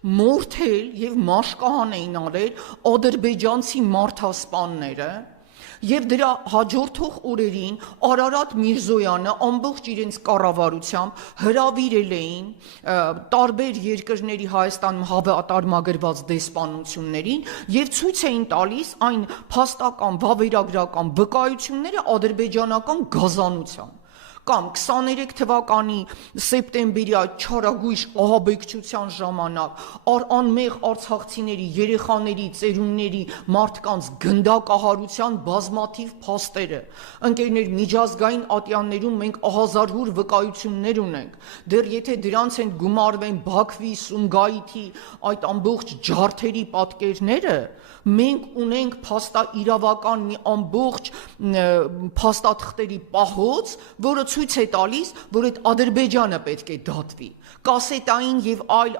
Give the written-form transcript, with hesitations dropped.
մորթել եւ մաշկահան էին արել ադրբեջանցի մարդասպանները Եվ դրա հաջորդող օրերին Արարատ Միրզոյանը ամբողջ իրենց կառավարությամբ հրավիրել էին տարբեր երկրների Հայաստանում հավատարմագրված դեսպանություններին եւ ցույց էին տալիս այն փաստական վավերագրական վկայությունները ադրբեջանական գազանության կամ 23 թվականի սեպտեմբերի այդ չարագույժ ահաբեկչության ժամանակ անմեղ արցախցիների, երեխաների, ծերունների, մարդկանց գնդակահարության բազմաթիվ փաստերը։ Ընկերներ, միջազգային ատյաններում մենք ահազարհուր վկայություններ ունենք։ Դեռ եթե դրանց են գումարվեն Բաքվի, Սումգայիթի այդ ամբողջ ջարդերի պատկերները, մենք ունենք փաստաիրավական մի ամբողջ փաստաթղթերի պահոց, որը ցույց է տալիս, որ այդ Ադրբեջանը պետք է դատվի։ Կասետային եւ այլ